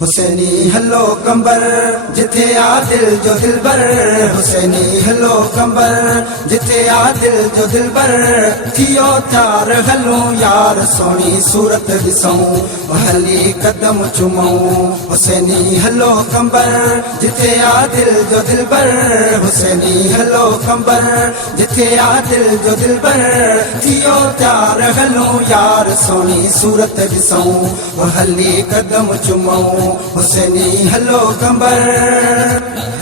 हुसैनी हलो कंबर जिथे आ दिल जो दिलबर। हुसैनी हलो कंबर जिथे आ दिल जो दिलबर। थियो त्यार हलो यार सोनी सूरत ॾिसूं हली कदम चुमऊं। हुसैनी हलो कंबर जिथे आ दिल जो दिलबर। हुसैनी हलो कंबर जिथे आ दिल जो दिलबर। थियो त्यार हलो यार सोनी सूरत ॾिसूं हली कदम चुमऊं। हुसैनी हलो कंबर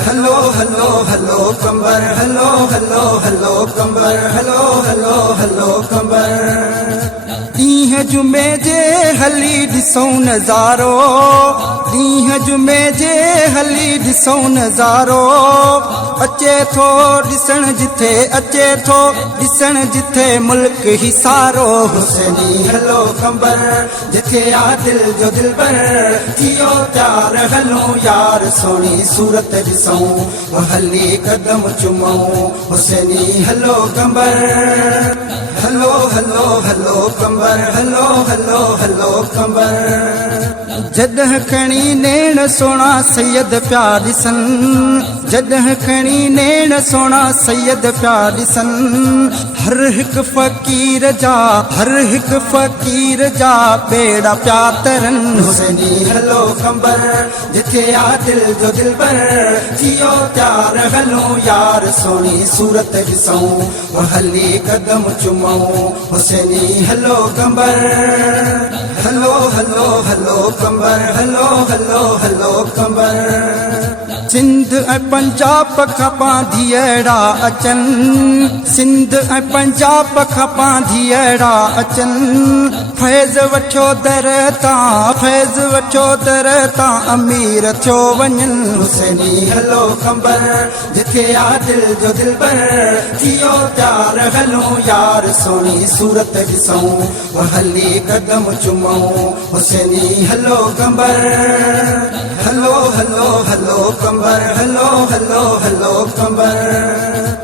हलो हलो हलो कंबर हलो हलो हलो कंबर हलो हलो हलो कंबर। ॾींहं जुमे जे हली ॾिसूं नज़ारो। ॾींहं जुमे जे हली ॾिसूं नज़ारो। अचे थो ॾिसण जिथे अचे थो ॾिसण जिथे मुल्क ही सारो। हुसैनी हलो कंबर जिथे आ दिल जो दिलबर। थियो त्यार हलो यार सोनी सूरत ॾिसूं हली कदम चुमऊं। हुसैनी हलो कंबर हलो हलो हलो कंबर हलो हलो हलो कंबर। जॾहिं खणी नेण सोना सैयद प्या ॾिसन। जॾहिं खणी नेण सोना सैयद प्या ॾिसन। हर हिकु फ़कीर जा हर हिकु फ़कीर जा बेड़ा प्या तरन। हुसैनी हलो कंबर जिथे आ दिल जो दिलबर। थियो त्यार हलो यार सोनी सूरत ॾिसूं हली कदम चुमऊं। हुसैनी हलो कंबर हलो हलो हलो कंबर हलो हलो हलो कंबर। सिंध ऐं पंजाब खां पांधीअड़ा अचनि। सिंध ऐं पंजाब खां पांधीअड़ा अचनि। फैज़ वठो दर तां फैज़ वठो दर तां अमीर थियो वञनि। हुसैनी हलो कंबर जिथे आ दिल जो दिलबर। थियो त्यार हलो यार सोनी सूरत ॾिसूं हली कदम चुमऊं। हुसैनी हलो कंबर हलो हलो हलो कंबर हलो हलो हलो कंबर।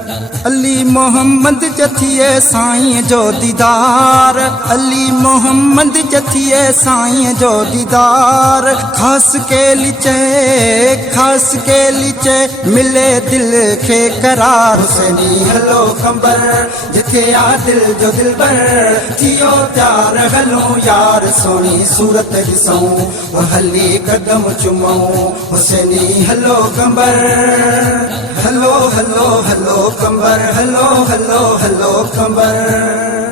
अली मोहम्मद जथिए साईं जो दीदार। अली मोहम्मद जथिए साईं जो दीदार। ख़ासि के लिचे ख़ासि के लिचे मिले दिल खे करार। हुसैनी हलो कंबर जिथे आ दिल जो दिलबर। थियो त्यार हलो यार सोनी सूरत ॾिसूं हली कदम चुमऊं। हुसैनी हलो कंबर हलो हलो हलो कंबर हलो हलो हलो कंबर।